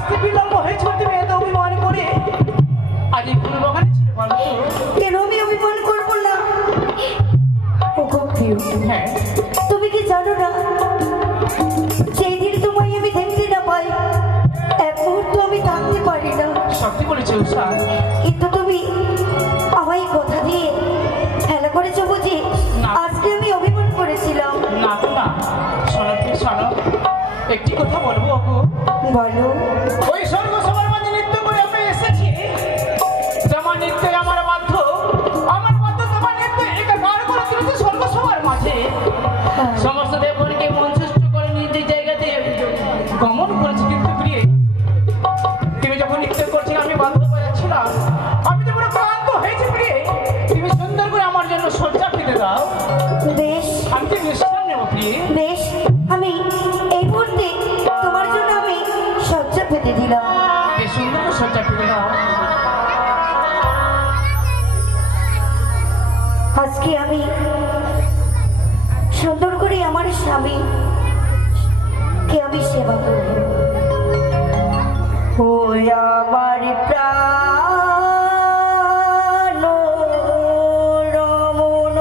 আসতে বিলম্ব হয়েছে তুমি এত অভিমান করে আজ এই ফুল বাগানে ছিল বলো তো? কেন আমি অভিমান করবো না? ও খুব প্রিয়। হ্যাঁ তুমি কি জানো না, সেই দিন তোমায় আমি দেখতে না পাই এক মুহূর্ত আমি থাকতে পারি না। সত্যি বলেছে উষা। কিন্তু তুমি আমায় কথা দিয়ে খেলা করেছো বুঝি? আজকে আমি অভিমান করেছিলাম। না না শোনো তুমি শোনো, একটি কথা বলবো ওগো। বলো। ওই স্বর্গ সবার মাঝে নৃত্য করে আমি এসেছি, তোমার নৃত্য আমার বাধ্য তোমার নৃত্য একাকার করে তুলেছে স্বর্গ সবার মাঝে। সমস্ত দেবগণকে মঞ্চস্থ করে নিজ জায়গাতে গমন করেছি। কিন্তু প্রিয়ে তুমি যখন নৃত্য করছিলে আমি বাধ্য হয়েছিলাম, আমি তো পুরো ক্লান্ত হয়েছি প্রিয়ে, তুমি সুন্দর করে আমার জন্য সজ্জা পেতে দাও। বেশ, আমি তো বিশ্রাম নেবো প্রিয়ে। বেশ, আমি এই মুহূর্তে তোমার জন্য আমি সজ্জা পেতে দিলাম। বেশ সুন্দর করে সজ্জা পেতে দাও। আজকে আমি সুন্দর করে আমার স্বামী কে আমি সেবা করব। ও আমার প্রাণ রমণ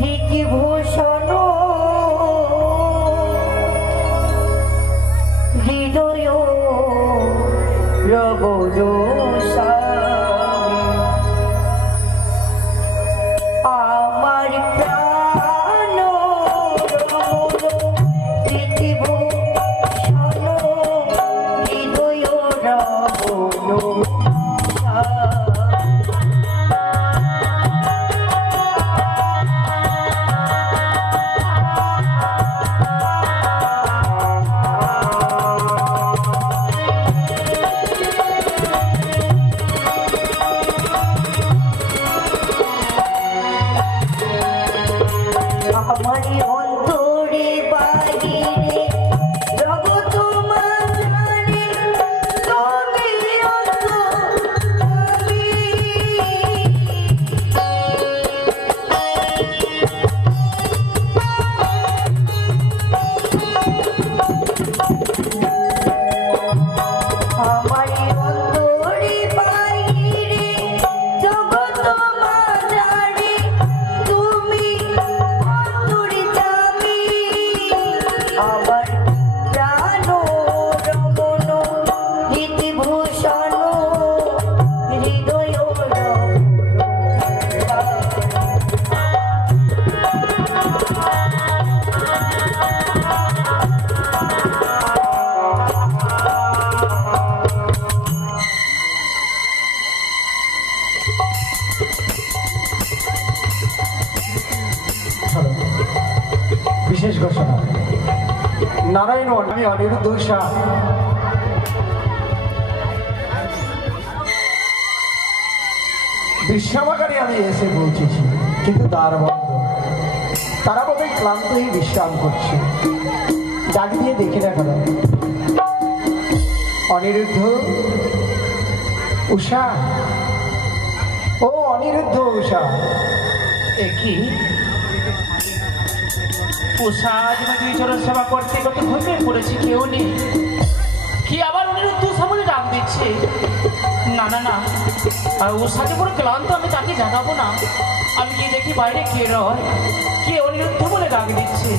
হৃতিভূষণ হৃদয় রবণ আমার প্রাণ পৃথিভূষণ হৃদয় রবণ আমারি অন্তরে বাহিরে জগৎ মাঝারে তুমি অন্তর্যামী। আমারি অন্তরে বাহিরে জগৎ মাঝারে তুমি অন্তর্যামী। আমার প্রাণ রমণ হৃতিভূষণ হৃদয় রমণ। বিশেষ ঘোষণা, নারায়ণ আমি অনিরুদ্ধ উষা বিশ্রামাগারে আমি এসে পৌঁছেছি, কিন্তু দ্বার বন্ধ। তারা বোধহয় ক্লান্ত হয়ে বিশ্রাম করছে। ডাক দিয়ে দেখে দেখা যায় অনিরুদ্ধ উষা, ও অনিরুদ্ধ উষা। কি উষা যেন দুই চরণ সেবা করতে কত ঘুমিয়ে পড়েছি, কেউ নেই। কি আবার অনিরুদ্ধ উষা বলে ডাক দিচ্ছে? না না না, আর উষা যে পুরো ক্লান্ত, আমি তাকে জাগাবো না। আমি গিয়ে দেখি বাইরে কে রয়, কে অনিরুদ্ধ বলে ডাক দিচ্ছে।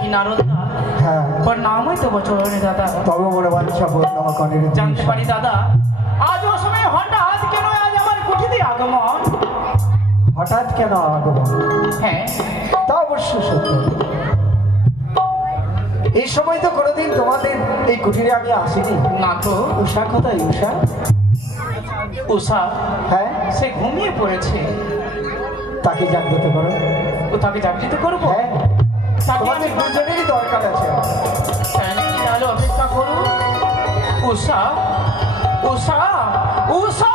কি নারদ দা? হ্যাঁ, তোর নামই তো বচরণে দাদা। তবে মনে বাঞ্ছা বললাম অনিরুদ্ধ। জানতে পারি দাদা আজ ও সময় হঠাৎ কেন আজ আমার কুঠিতে আগমন? হঠাৎ কেন আগমন? হ্যাঁ তা অবশ্য সত্য। এই সময় তো কোনোদিন তোমাদের এই কুঠিরে আমি আসিনি। না তো। উষা কোথায়? উষা উষা হ্যাঁ, সে ঘুমিয়ে পড়েছে। তাকে জাগ্রত করো। ও তাকে জাগৃত করবো? হ্যাঁ, তোমাদের দুজনেরই দরকার আছে। তাহলে অপেক্ষা করুন। উষা উষা উষা,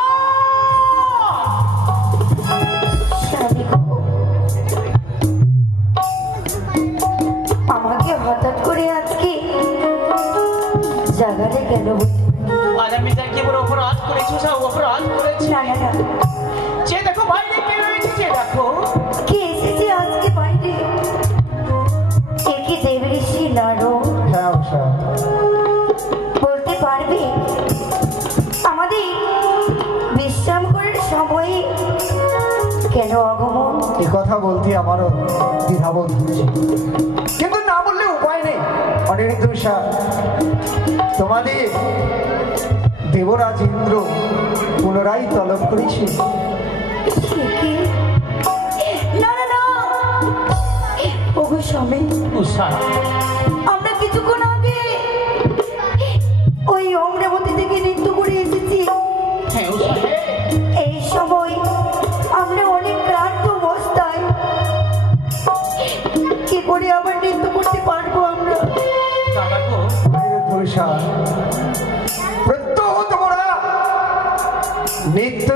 আমাকে হঠাৎ করে আজকে জাগালে কেন? আজ আমি দেখি বড় অপরাধ করেছি। উষা অপরাধ করেছি। না না না, যে দেখো বাইরে কে রয়েছে, যে দেখো কে এসেছে আজকে বাইরে? এ কথা বলতে আমারও দ্বিধাবোধ হচ্ছে, কিন্তু না বললে উপায় নেই। অনিরুদ্ধা, তোমাদের দেবরাজ ইন্দ্র পুনরায় তলব করেছে। সে কি? না না না, ওগো স্বামী, উষা, আমরা কিছুক্ষণ আগে ওই অমরাবতী থেকে নৃত্য করে এসেছি। হ্যাঁ উষা, এই সময় আমরা অনেক ক্লান্ত অবস্থায়, কি করে আবার নৃত্য করতে পারবো আমরা? দাদা গো, অনিরুদ্ধা, প্রত্যহ তোমরা নিত্য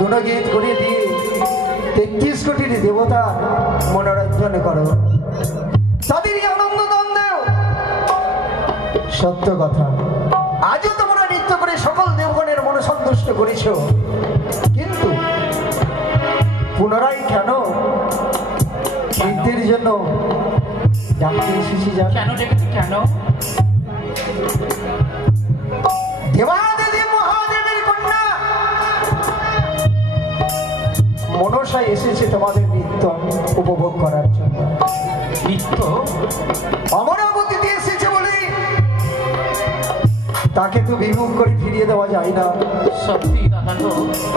গুণগীত করে দিয়ে 33 কোটির দেবতা মনোরঞ্জন করো, তাদেরই আনন্দ দান দেও। সত্য কথা, আজও তোমরা নৃত্য করে সকল দেবগণের মন সন্তুষ্ট করেছ, কিন্তু পুনরায় কেন নৃত্যের জন্য ডাকতে এসেছি জানো? কেন ডেকেছি? কেন? দেবাদেবী মহাদেবের কন্যা মনসা এসেছে তোমাদের নৃত্য উপভোগ করার জন্য। নৃত্য? অমরাবতীতে এসেছে বলে তাকে তো বিমুখ করে ফিরিয়ে দেওয়া যায় না। সত্যি দাদা গো,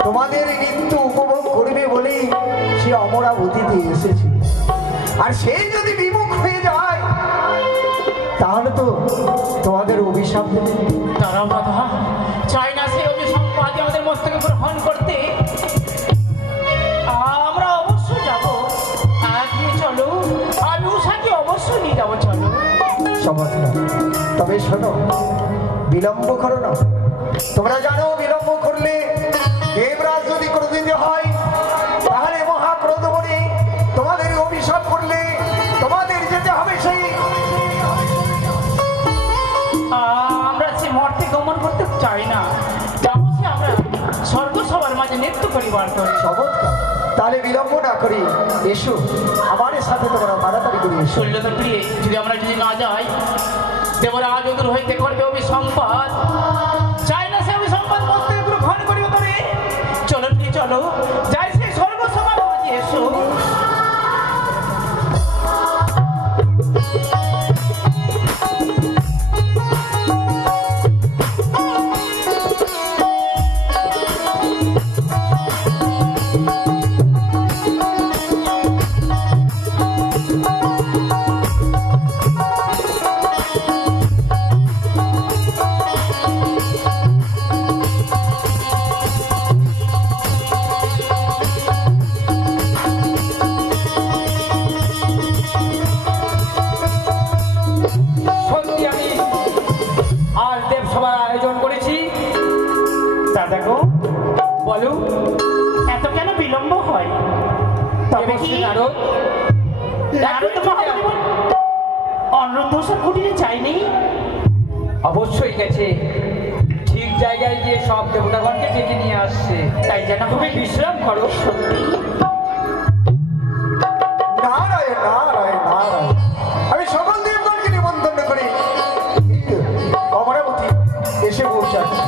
তোমাদের নৃত্য উপভোগ করবে বলেই সে অমরাবতীতে এসেছে, আর সেই যদি বিমুখ হয়ে যায় তাহলে তো তোমাদের অভিশাপ দেবে। তারাও দাদা চাই না সেই অভিশাপ আজ আমাদের মস্তকে গ্রহণ করতে। আমরা অবশ্যই যাবো। আজকে চলো, আমি উষাকে অবশ্যই নিয়ে যাবো। চলো। চমৎকার, তবে শোনো, বিলম্ব করো না। তোমরা জানো বিলম্ব করলে দেবরাজ যদি ক্রোধিত হয় তাহলে মহাক্রোধ বলে তোমাদের অভিশাপ করলে তোমাদের যেতে হবে সেই। আমরা সে মর্তে গমন করতে চাই না, যাবো সে আমরা স্বর্গ সবার মাঝে নৃত্য পরিবার করি। চমৎকার, তাহলে বিলম্ব না করি এসো, আমার সাথে তোমরা তাড়াতাড়ি করে এসো। শৈলতা প্রিয়ে যদি না যাই, দেবরাজ অদূর হইতে করবে অভিসম্পাদ। চাই না সে অভিসম্পাদ মস্তকে গ্রহণ করিও তবে। চলো প্রিয়ে, চলো যাই সে স্বর্গ সবার মাঝে। এসো। বলো, এত কেন বিলম্ব হয়? অনিরুদ্ধ কুটিরে যায়নি? অবশ্যই গেছে, ঠিক জায়গায় গিয়ে সব দেবতাগণকে ডেকে নিয়ে আসছে। তাই যেন তুমি বিশ্রাম করো। সত্যি নারায়ণ নারায়ণ নারায়ণ, আমি সকল দেবগণকে নিমন্ত্রণ করি অমরাবতী এসে পৌঁছাচ্ছি।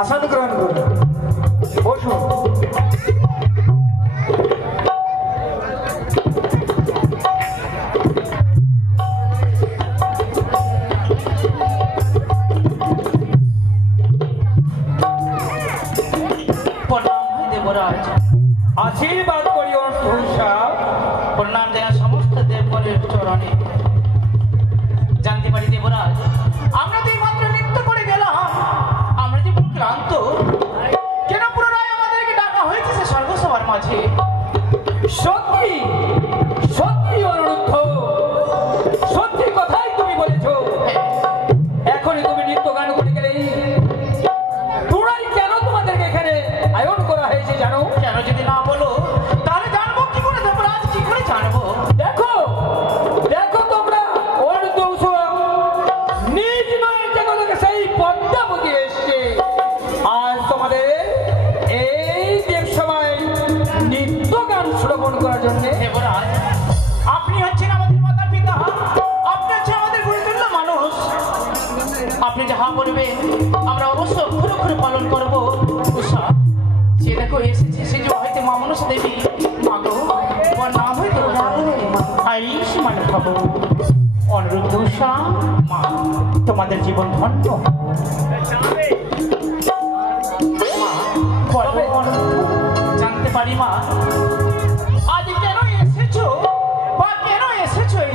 আসন গ্রহণ করুন, বসুন। দেবরাজ, আশীর্বাদ করি অনুষা। প্রণাম জানাই সমস্ত দেবগণের চরণে। জানতে পারি দেবরাজ, আমরা তো মাত্র নৃত্য করে গেলাম, আমরা যে ক্লান্ত, কেন পুনরায় আমাদেরকে ডাকা হয়েছে সে স্বর্গসভার মাঝে? সত্যি সত্যি অনুরুদ্ধ, সত্যি কথাই তুমি বলেছ। এখনই তুমি নৃত্য গান করে গেলেই তোরাই কেন তোমাদেরকে এখানে আয়োজন করা হয়েছে জানো? কেন যদি না বলো তাহলে জানবো কি করে দেবরাজ, কি করে জানবো? দেখো দেখো তোমরা অনুরুদ্ধ নিজ নয় জগৎকে সেই পদ্মাবতী এসছে। করার জন্য। দেবরাজ, আপনি হচ্ছেন আমাদের মাতা পিতা, আপনি হচ্ছেন আমাদের গুরুতুল্য মানুষ। আপনি যাহা বলবেন আমরা অবশ্য অক্ষরে অক্ষরে পালন করবো। উষা, সে দেখো এসেছে, সে যে হয়তো মা মনসা দেবী। মা গো, তোমার নাম হয়তো আয়ুষ্মান ভব। অনুরুদ্ধ উষা, মা তোমাদের জীবন ধন্য। মা, বলো অনুরুদ্ধ, জানতে পারি মা আজ কেন এসেছো বা কেন এসেছো এই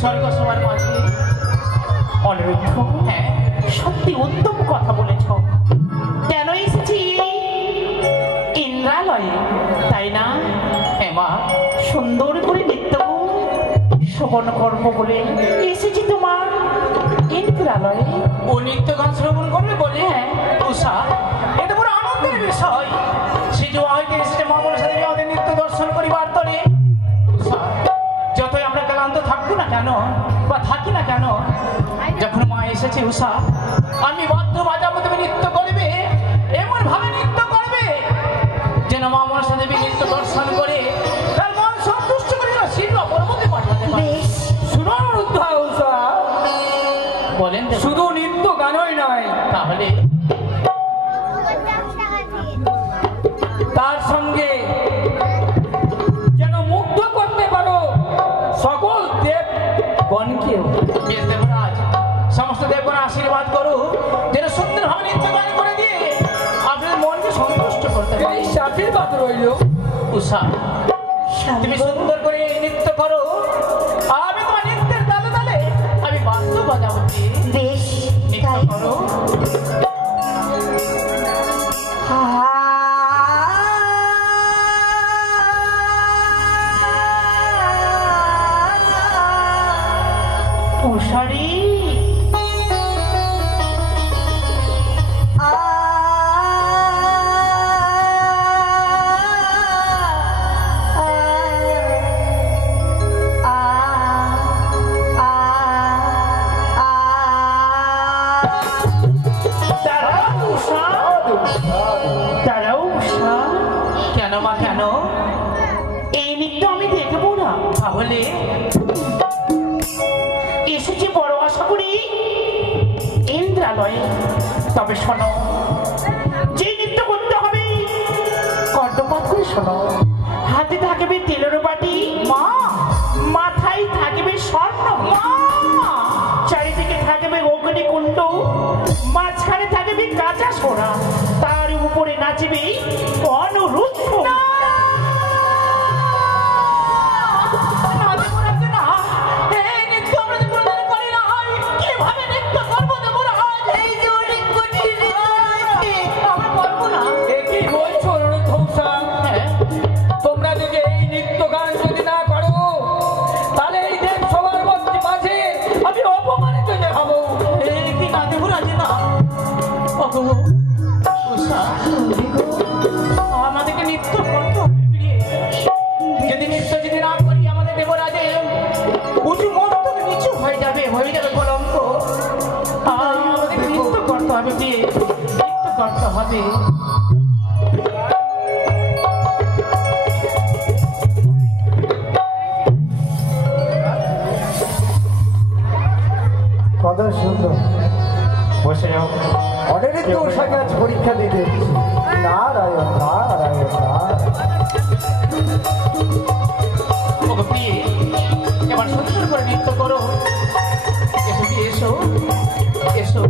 স্বর্গ সবার মাঝে? অনুরুদ্ধ, হ্যাঁ সত্যি উত্তম কথা বলেছ। কেন এসেছি ইন্দ্রালয়ে, তাই না? হ্যাঁ মা, সুন্দর করে নৃত্য শোভন কর্ম বলে এসেছি তোমার ইন্দ্রালয়ে। ও নৃত্য গান শ্রবণ করবে বলে? হ্যাঁ উষা, এটা বড় আনন্দের বিষয়। সে যে হয়তো এসেছে মা মনসা দেবী আমাদের নৃত্য দর্শন করিবার তরে। উষা, যতই আমরা ক্লান্ত থাকবো না কেন বা থাকি না কেন, যখন মা এসেছে উষা, আমি বাধ্য বাজাবো, তুমি নৃত্য করবে, এমন ভাবে নৃত্য করবে যেন মা মনসা দেবী নৃত্য দর্শন করে তার মন সন্তুষ্ট করে যেন শীঘ্র পরবর্তী পাঠাতে পারে। বেশ, শুনো অনুরুদ্ধ উষা, বলেন দেবরাজ। শুধু নৃত্য গানই নয়, তাহলে তার সঙ্গে যেন মুগ্ধ করতে পারো সকল দেবগণকেও। বেশ দেবরাজ, সমস্ত দেবগণ আশীর্বাদ করো যেন সুন্দরভাবে নৃত্য গান করে দিয়ে আপনাদের মনকে সন্তুষ্ট করতে পারে। এই আশীর্বাদ রইল। উষা, তুমি সুন্দর করে নৃত্য করো, আমি তোমার নৃত্যের তালে তালে আমি বাদ্য বাজাবো। বেশ, নৃত্য তাই করো। উষারি, দাঁড়াও উষা, দাঁড়াও উষা। কেন মা কেন? এই নৃত্য আমি দেখবো না? তাহলে এসেছি বড় আশা করি ইন্দ্রালয়ে। তবে শোনো, যে নৃত্য করতে হবে কর্ণপাত করে শোনো। হাতে থাকবে তেলের বাটি মা, মাথায় থাকবে স্বর্ণ মা, চারিদিকে থাকবে অগ্নিকুণ্ড, মাঝখানে থাকবে কাঁচা সোনা, তার উপরে নাচবে অনুরুদ্ধ। এ কি বলছো অনুরুদ্ধ উষা? তোমরা যদি এই নৃত্য গান যদি না করো, তাহলে এই দেব সবার মাঝে আমি অপমানিত যে হব। আমাদেরকে নৃত্য করতে হবে। যদি নৃত্য যদি না করি আমাদের দেবরাজে উঁচু মস্তক নিচু হয়ে যাবে কলঙ্ক। আমাদেরকে নৃত্য করতে হবে, বিয়ে নৃত্য করতে হবে। কত সুন্দর। বসে যাও। অনেক উষাকে আজ পরীক্ষা দিতে এসেছি। নারায়ণ নারায়ণ নারায়ণ। ওগো বিয়ে, এবার সুন্দর করে নৃত্য করো। এসো বিয়ে, এসো এসো।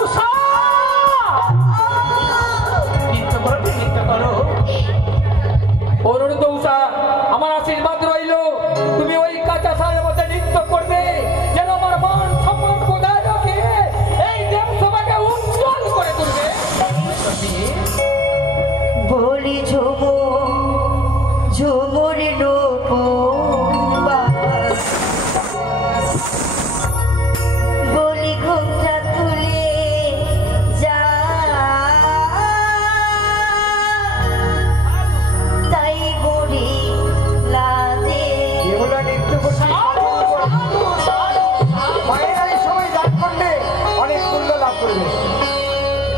উষা! নৃত্য করো, নৃত্য করো। অনুরুদ্ধ উষা, আমার আশীর্বাদ রইল, তুমি ওই কাঁচা সারের মধ্যে নৃত্য করবে যেন আমার মান সম্মান বজায় রাখে, এই দেব সভাকে উজ্জ্বল করে তুলবে। বলি ঝুমুর ঝুমুর নূপুর, বলি ঘুমটা তুলে যা, তাই বলি লাদে। এগুলো নৃত্য করছে মায়েরা এই সময় দান করলে অনেক পুণ্য লাভ করবে।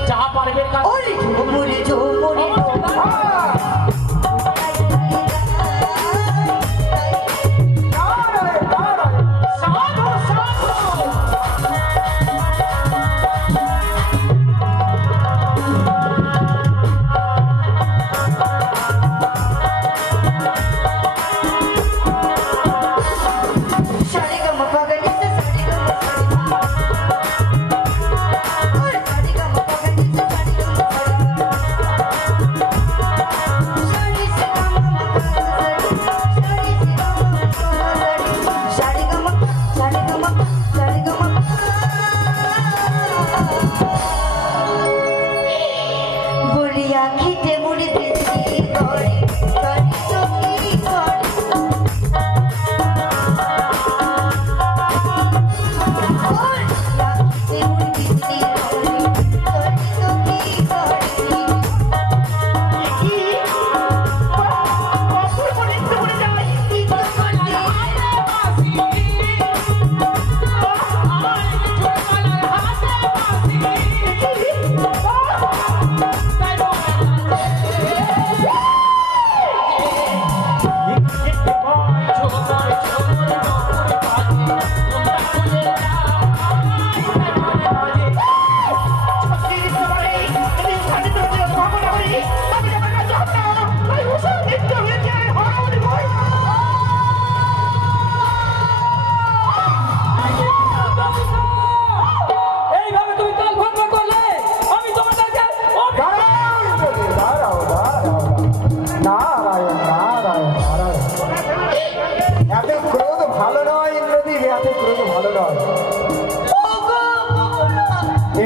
যাহা পারবে কাজ। ওরে ঝুমুর ঝুমুর নূপুর,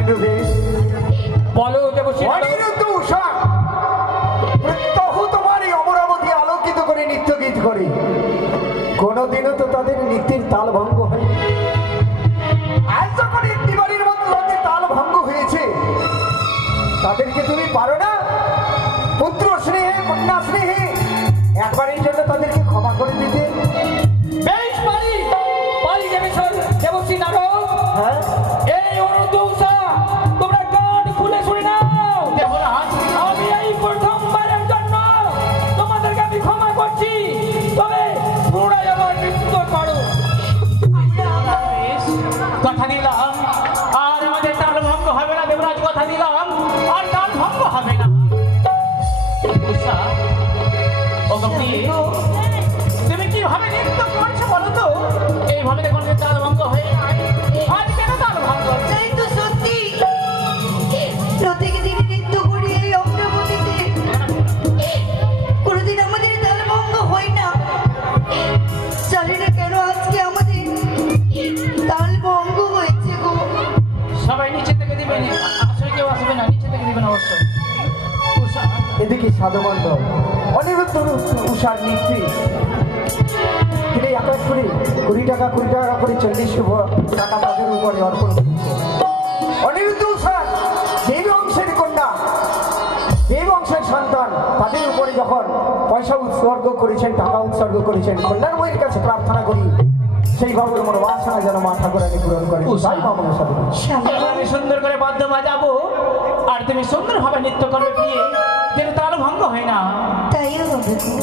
ইন্দ্রদেব বলো দেবশ্রী নারদ। অনিরুদ্ধ উষা প্রত্যহ তোমার এই অমরাবতী আলোকিত করে নৃত্য গীত করে, কোনোদিনও তো তাদের নৃত্যের তাল ভঙ্গ হয়নি। আজ যখন একটি বাড়ির মধ্যে তাদের তাল ভঙ্গ হয়েছে, তাদেরকে তুমি পারো না পুত্র স্নেহে কন্যা স্নেহে একবারের জন্য তাদেরকে ক্ষমা করে দিতে? বেশ পারি পারি দেবশ্রী নারদ। হ্যাঁ, এই অনিরুদ্ধ উষা তোমরা কান খুলে শুনে নাও। দেবরাজ আমি এই প্রথমবারের জন্য তোমাদেরকে আমি ক্ষমা করছি, তবে পুনরায় আমার মৃত্যু করো। বেশ, কথা দিলাম আর আমাদের তাল ভঙ্গ হবে না। দেবরাজ কথা দিলাম আর তাল ভঙ্গ হবে না। উষা, ও গৌরী, তুমি কিভাবে নৃত্য করছো বলো তো? এইভাবে দেখুন যে তাল ভঙ্গ হয়ে যায়, আজ কেন তাল ভঙ্গ হচ্ছে? তাই তো সত্যি প্রত্যেক দিন নৃত্য করি এই অমরাবতীতে, কোনোদিন আমাদের তাল ভঙ্গ হয় না। জানি না কেন আজকে আমাদের তাল ভঙ্গ হয়েছে গো। সবাই নিচে থেকে দিবেন, আসলে কেউ আসবে না, নিচে থেকে দিবেন অবশ্যই। উষা, এদিকে সাধুমণ্ডল অনিরুদ্ধ উষার নৃত্যে তিনি এক এক করে 20 টাকা করে 40 টাকা তাদের উপরে অর্পণ করেছে। অনিরুদ্ধ উষা দেব বংশের কন্যা, দেব বংশের সন্তান, তাদের উপরে যখন পয়সা উৎসর্গ করেছেন, টাকা উৎসর্গ করেছেন, কন্যার বইয়ের কাছে প্রার্থনা করি সেই ভাবের মনোবাসনা যেন মা ঠাকুরানি পূরণ করে। তাই মামলা সাধু এবার আমি সুন্দর করে বাদ্য বাজাবো আর তুমি সুন্দরভাবে নৃত্য করবে প্রিয়ে, কিন্তু তাল ভঙ্গ হয় না। তাই হবে গো।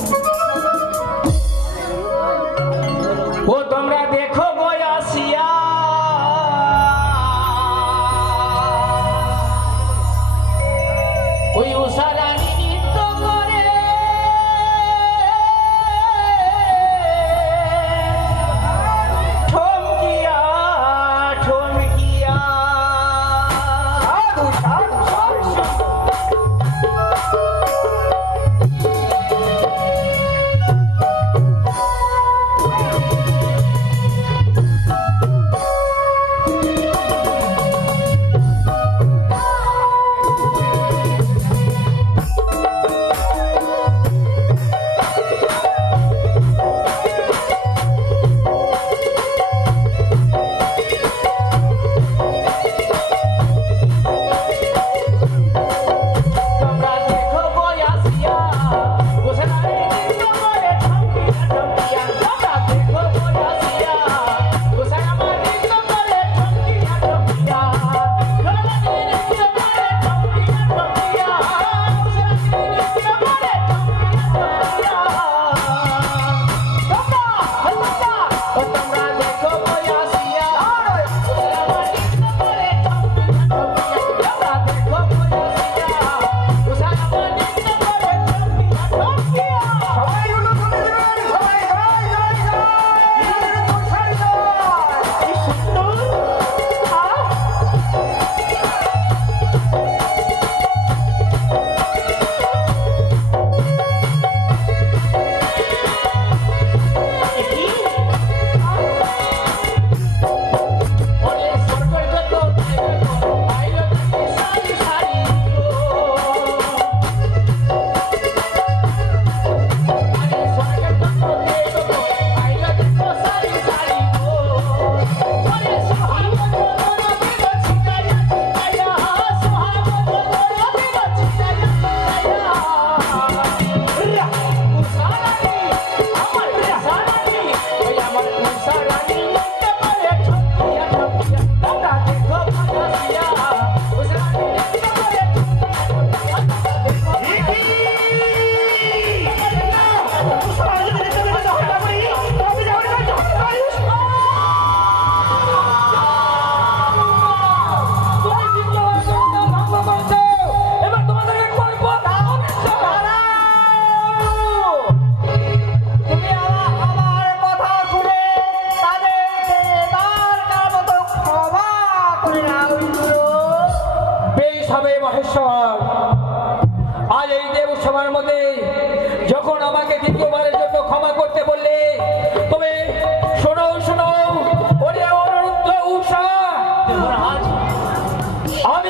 ও তোমরা দেখো বয়াসিয়া, ওই উষা রানী নৃত্য করে, ঠমকিয়া ঠমকিয়া। সাধু সাধু সাধু। তোমরা দেখো বয়াসিয়া, উষা রানী নৃত্য করে ঠমকিয়া ঠমকিয়া। তোমরা দেখো বয়াসিয়া, উষা আমার নৃত্য করে ঠমকিয়া ঠমকিয়া। উষা রানী নৃত্য করে ঠমকিয়া ঠমকিয়া। উষা রানী নৃত্য করে ঠমকিয়া ঠমকিয়া। তোমরা দেখো বয়াসিয়া, উষা আমার নৃত্য করে ঠমকিয়া ঠমকিয়া। তোমরা দেখো বয়াসিয়া, উষা আমার নৃত্য করে ঠমকিয়া ঠমকিয়া। সবাই হলো তুলে দেবেন, সবাই জয় জয় জয়। অনিরুদ্ধ উষার জয়। কি সুন্দর! কি? ওরে স্বর্গের যত আইলো তাকে সারি সারি গো। আরে স্বর্গের যত আইলো দেখো সারি সারি গো। ওরে সুহাগ তোরা দিল ছিটাইয়া ছিটাইয়া, সুহাগ তোরা দিল ছিটাইয়া ছিটাইয়া। উষা রানী, আমার উষা রানী, ওই আমার উষা রানী নৃত্য করে ঠমকিয়া ঠমকিয়া। তোমরা দেখো বয়াসিয়া, উষা রানী নৃত্য করে ঠমকিয়া ঠমকিয়া। তুমি বিদ্রোহ করতে ভঙ্গ করছো, এবার তোমাদেরকে করবো তুমি আমার কথা শুনে তাদেরকে তার মতো ক্ষমা করে নাও ইন্দ্র। বেশ হবে মহেশ্বর। আজ এই দেব সভার মধ্যে যখন আমাকে দ্বিতীয়বারের জন্য ক্ষমা করতে বললে, তবে শোনো শোনো, ওরে অনিরুদ্ধ উষা, দেবরাজ, আজ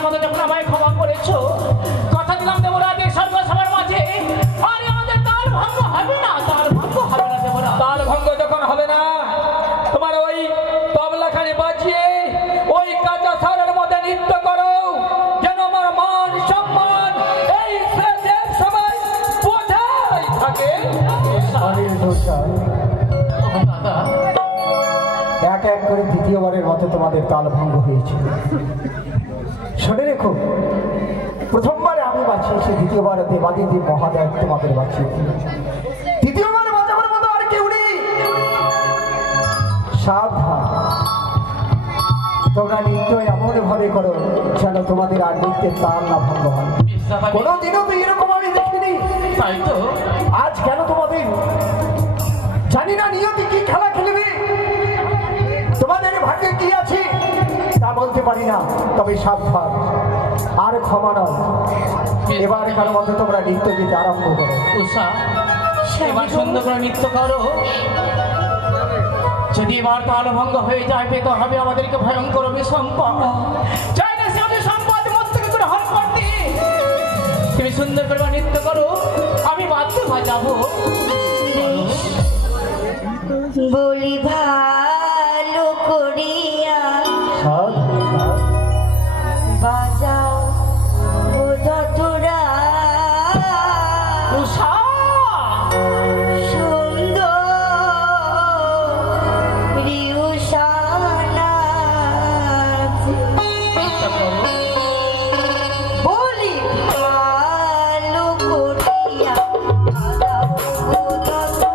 বারের মতো যখন আমায় ক্ষমা করেছো, কথা দিলাম দেবরাজ এই সর্বসভার মাঝে আর আমাদের তাল ভঙ্গ হবে না, তাল ভঙ্গ হবে না দেবরাজ। তাল ভঙ্গ যখন হবে না, তোমার ওই তবলাখানি বাজিয়ে ওই কাঁচা সারের মধ্যে নৃত্য করো, যেন আমার মান সম্মান এই দেব সবাই বোঝাই থাকে। অনিল ঘোষাল, দাদা এক এক করে দ্বিতীয়বারের মতো তোমাদের তাল ভঙ্গ হয়েছে। শুনে রেখো, প্রথমবারে আমি বাঁচিয়েছি, দ্বিতীয়বার দেবাদিদেব মহাদেব তোমাদের বাঁচিয়েছি, তৃতীয়বার বাঁচাবার মতো আর কেউ নেই। সাবধান, তোমরা নৃত্য এমন ভাবে করো যেন তোমাদের আর নৃত্যের তাল না ভঙ্গ হয়। কোনোদিনও তো এরকম আমি দেখিনি। তাই তো আজ কেন তোমাদের জানি না নিয়তি কি খেলা খেলবে, তোমাদের ভাগ্যে কি আছে তা বলতে পারি না, তবে সাবধান, আর ক্ষমা নয়। এবার কারো মতো তোমরা নৃত্য গীতে আরম্ভ করো। উষা, এবার সুন্দর করে নৃত্য করো। যদি এবার তাল ভঙ্গ হয়ে যায়, পেতে হবে আমাদেরকে ভয়ঙ্কর বিসম্পদ। চাই না সে সম্পদ মস্তকে গ্রহণ করতে। তুমি সুন্দর করে নৃত্য করো, আমি বাদ্য বাজাবো। বলি ভালো করিয়া বাজাও ও ধতুরা, উষা, সুন্দর রিউসানা বলি ভালো করিয়া বাজাও ও ধতুরা,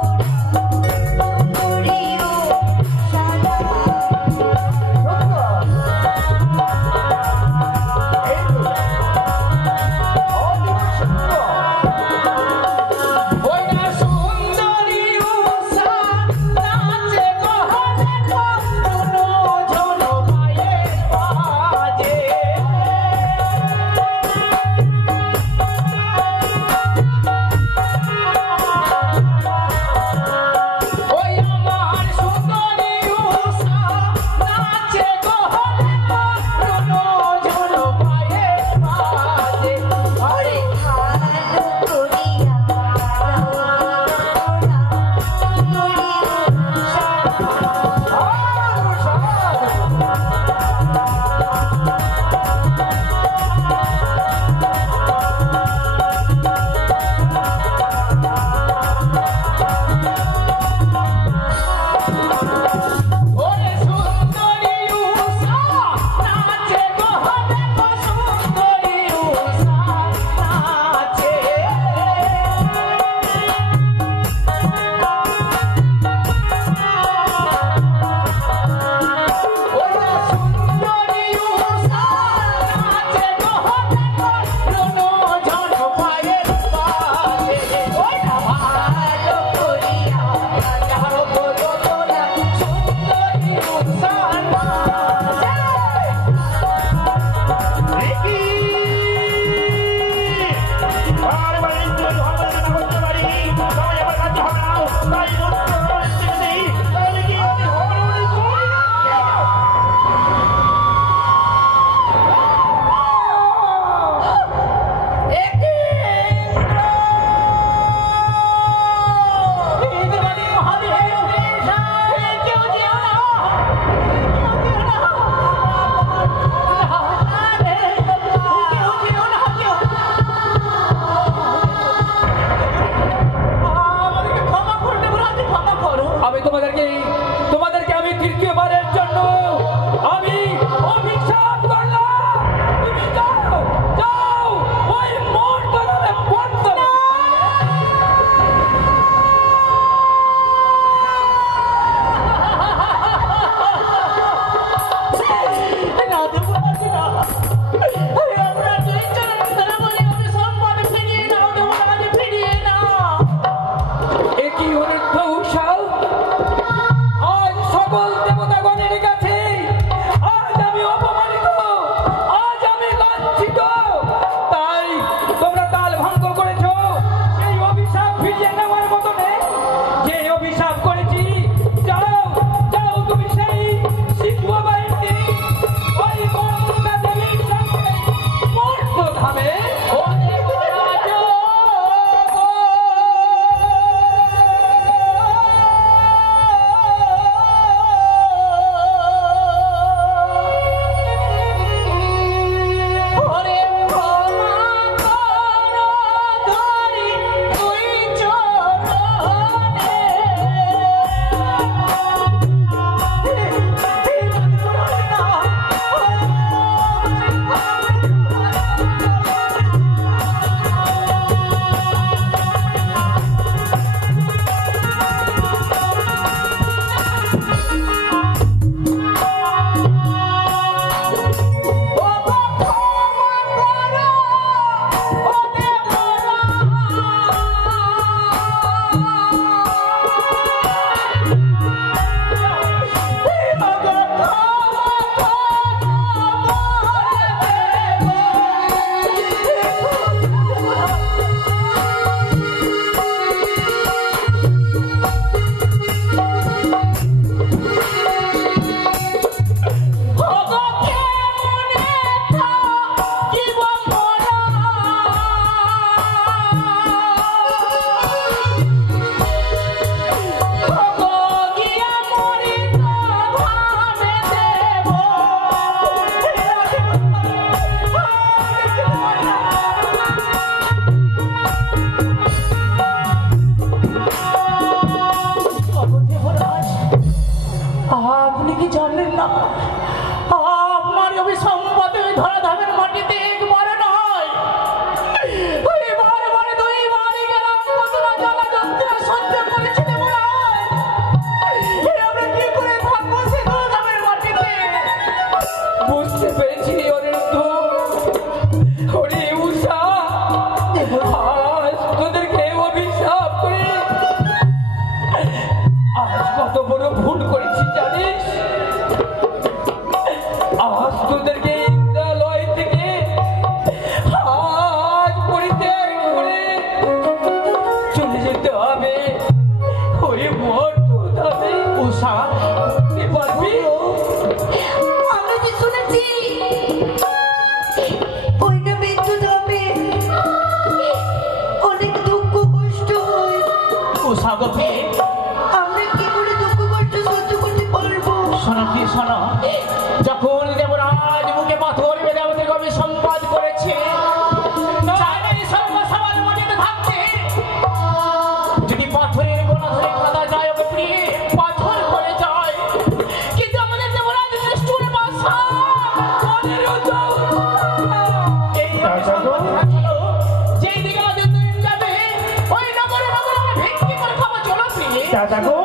দাদা গো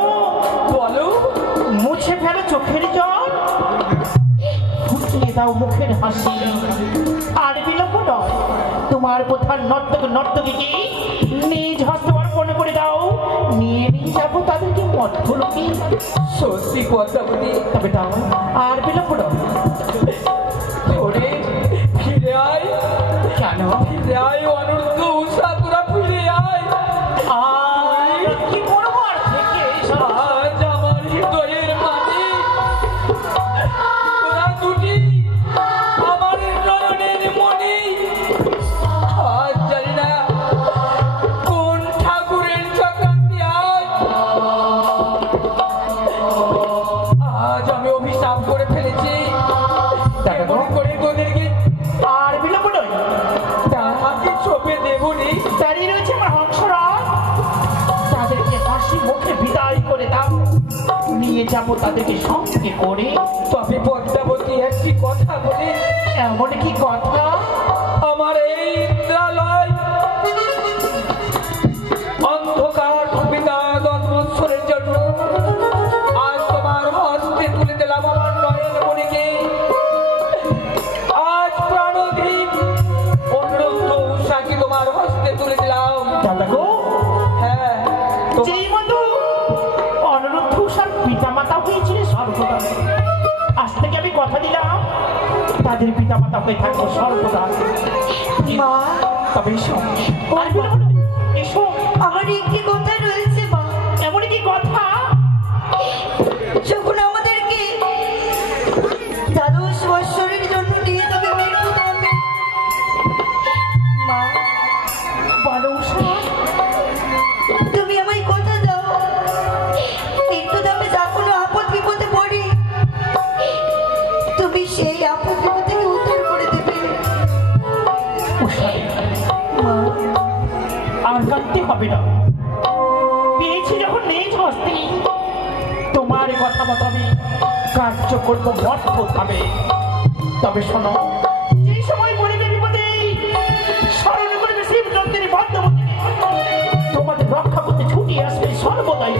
বলো। মুছে ফেলো চোখের জল, ফুটিয়ে দাও মুখের হাসি। আর বিলম্ব নয়, তোমার কোথার নর্তকীকে নিজ হস্তে অর্পণ করে দাও। নিয়ে যাবো তাদেরকে মধ্যলোকে। সত্যি পদ্মাবতী, তবে দাও, আর বিলম্ব নয়। ওরে ফিরে আয়, কেন? ফিরে আয় অনর্থ উষা, তোরা ফিরে আয়। আর কি করবো আর থেকে? আজ আমার হৃদয়ের মাঝে তোরা দুটি আমার নয়নের মণি। আজ জানি না কোন ঠাকুরের চক্রান্তি। আজ আমি অভিশাপ করে ফেলেছি। কেমন করে তোদেরকে আর বিলম্ব নয়, তার হাতে চোপে দেবনি। দাঁড়িয়ে রয়েছে আমার হংসরাজ। তাদেরকে হাসি মুখে বিদায় করে দাও। নিয়ে যাবো তাদেরকে সঙ্গে করে। তবে পদ্মাবতী একটি কথা বলে, এমন কি কথা? আমার এই ইন্দ্রালয় অন্ধকার পিতা 10 বৎসরের জন্য আজ তোমার হস্তে তুলে দিলাম আমার নয়ন মণিকে। আজ প্রাণধীন অনুরুদ্ধ উষাকে তোমার হস্তে তুলে দিলাম। দাদা গো, হ্যাঁ, যেই মতো অনুরুদ্ধ উষার পিতা মাতা হয়েছিল সর্বদা, আজ থেকে আমি কথা দিলাম তাদের পিতা মাতা হয়ে থাকবো সর্বদা। মা, তবে এসো, আর বিলম্ব নয়, এসো। আমার একটি কথা রয়েছে মা। এমন কি কথা? যখন আমাদেরকে দ্বাদশ বৎসরের জন্য নিয়ে যাবে মেরুদণ্ডে, মা বলো উষা। তুমি আমায় কথা দাও, একটু দামে যা কোনো আপদ বিপদে পড়ি তুমি সেই আপদ বিপদ থেকে উদ্ধার করে দেবে। উষা, মা, আর কাঁদতে হবে না। পেয়েছি যখন নিজ হস্তে, তোমার কথা মতো আমি কার্য করবো মর্থভাবে। তবে শোনো, যে সময় মরিবে বিপদে স্মরণ করবে শিবচন্দ্রের পদ্মাবতীকে, তোমাদের রক্ষা করতে ছুটি আসবে সর্বদাই।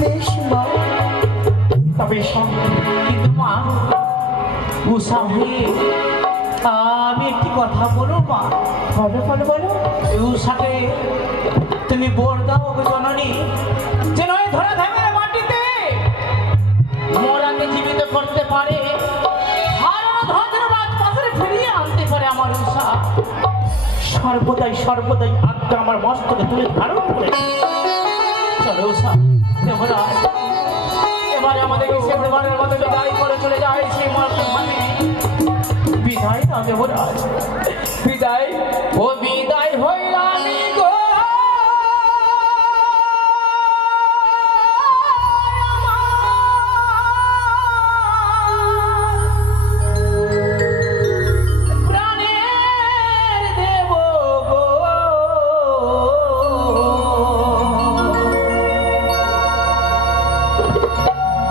বেশ মা। তবে কিন্তু মা, উষা হয়ে আমি একটি কথা বলো মা। বলো বলো বলো। উষাকে তুমি বোর দাও গো জননী, যে নয় ধরা ধামের মাটিতে মরাকে জীবিত করতে পারে, হারানো ধনের বাদ পাথরে ফিরিয়ে আনতে পারে আমার উষা। সর্বদাই সর্বদাই আত্মা আমার মস্তকে তুলে ধারণ করে। চলো উষা, দেবরাজ, এবারে আমাদেরকে শেষবারের মতো বিদায় করে চলে যায় সেই মর্তধামে। বিদায় না দেবরাজ, বিদায়। ও বিদায় হইলাম গো। প্রাণের দেব গো,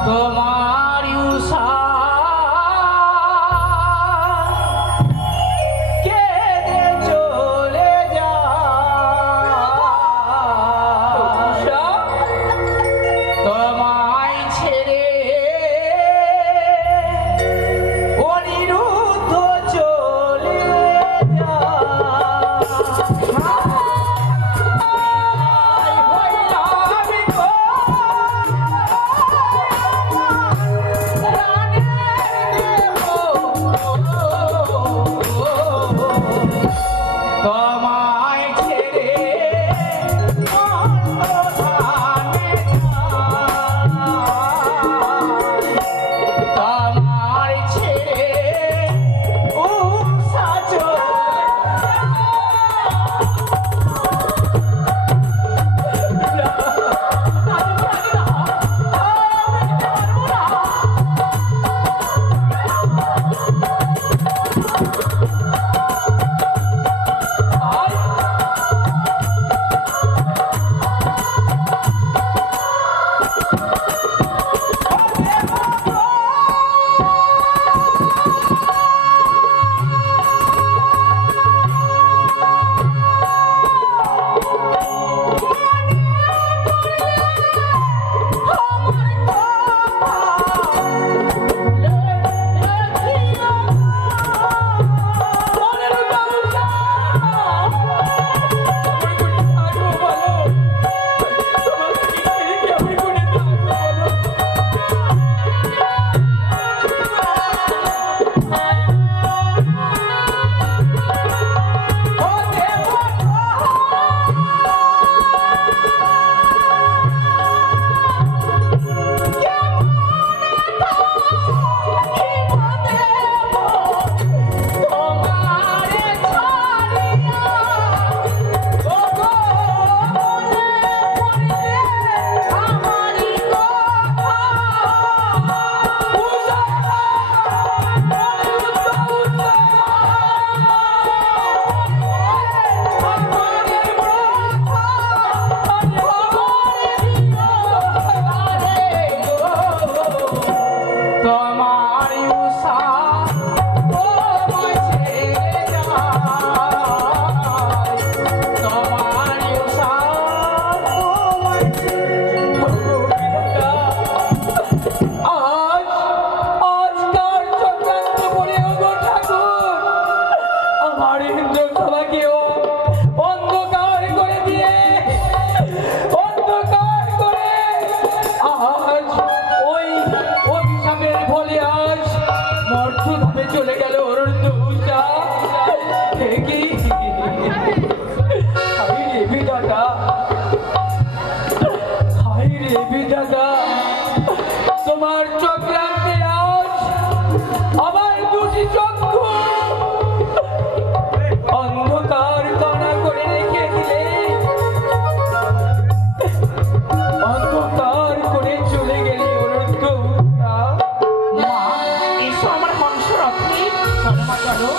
তোমার উষা কেঁদে চলে যায়। আমার ইন্দ্র সভাকেও অন্ধকার করে দিয়ে অন্ধকার করে আজ ওই অভিশাপের ফলে আজ মর্তধামে চলে গেল অরণ্য উষা। কি হাই রে বিধাতা, হাই রে বিধাতা, তোমার চক্রান্তে আজ আমার দুটি চক্ষু অন্ধকার কণা করে রেখে দিলে, অন্ধকার করে চলে গেলে অনন্ত। মা এসো আমার হংস রথে, চলো মা চলো।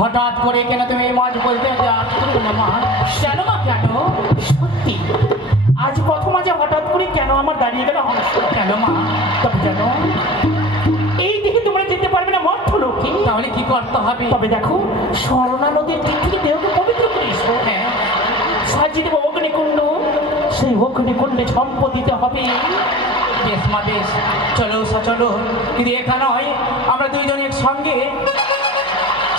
হঠাৎ করে কেন তুমি এই মাঝ বলতে আসছো না মা? কেন মা কেন? সত্যি আজ প্রথম আজ হঠাৎ করে কেন আমার দাঁড়িয়ে গেল হংস? কেন মা? তবে কেন এই দিকে তোমরা যেতে পারবে না মর্ত লোকে? তাহলে কি করতে হবে? তবে দেখো স্বর্ণা নদীর দিক থেকে দেহকে পবিত্র করে এসো। হ্যাঁ সাজিয়ে দেবো অগ্নিকুণ্ড, সেই অগ্নিকুণ্ডে ঝম্প দিতে হবে। বেশ মা বেশ, চলো উষা চলো। কিন্তু একা নয়, আমরা দুইজন একসঙ্গে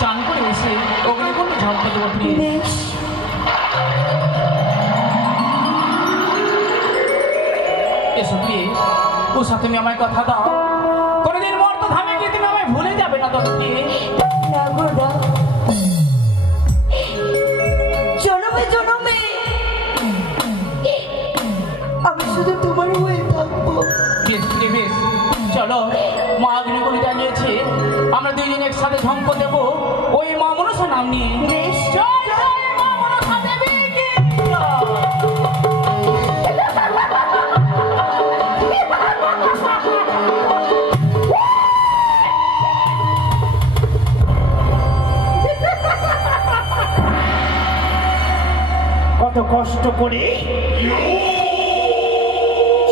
চান করে এসে অগ্নিকুণ্ডে ঝম্প দেবো। বেশ, এসো প্রিয়ে, উষা তুমি আমায় কথা দাও, কোনোদিন মর্ত ধামে গিয়ে তুমি আমায় ভুলে যাবে না তো প্রিয়ে? না গো না, জনমে জনমে আমি শুধু তোমার হয়ে থাকবো। বেশ প্রিয়ে বেশ, চলো মা অগ্নিকুণ্ডে জানিয়েছে আমরা দুইজন একসাথে ঝম্প দেবো ওই মা মনসা নাম নিয়ে। বেশ, জয় জয় মা মনসা দেবী কি জয়। কত কষ্ট করে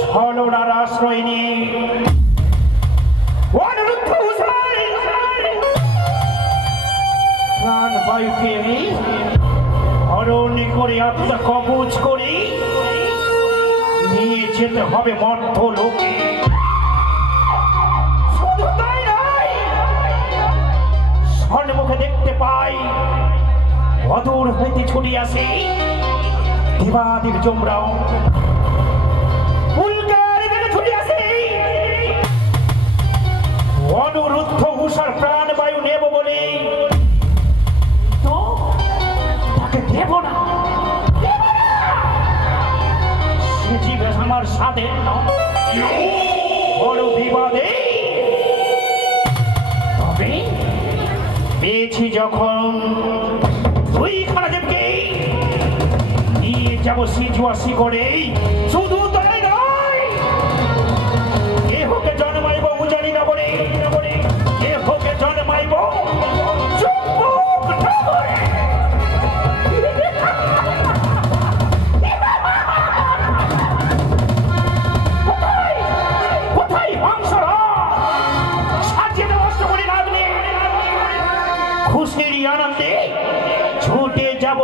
ছলনার আশ্রয় নিয়ে অনিরুদ্ধ উষার প্রাণ বায়ুকে অরণ্যে করে আত্মা কবচ করে নিয়ে যেতে হবে মর্ত লোকে। শুধু তাই নয়, সম্মুখে দেখতে পাই অদূর হইতে ছুটে আসে দেবাদেব যমরাও, উল্কার দিকে ছুটে আসে অনিরুদ্ধ উষার প্রাণ বায়ু নেব বলে। তো তাকে দেব না, সে জীবে আমার সাথে বড় বিবাদে। তবে পেয়েছি যখন দুই খানা দেবকে নিয়ে যাবো সিজুয়াশি করে। শুধু তাই নয়, কেহকে জন্মাইব উজানি না বলে, কেহকে জন্মাইব চুম্বক নগরে। কোথায় মাংসরা সাজিয়ে নষ্ট করে লাভ নেই। খুশির আনন্দে ছুটে যাব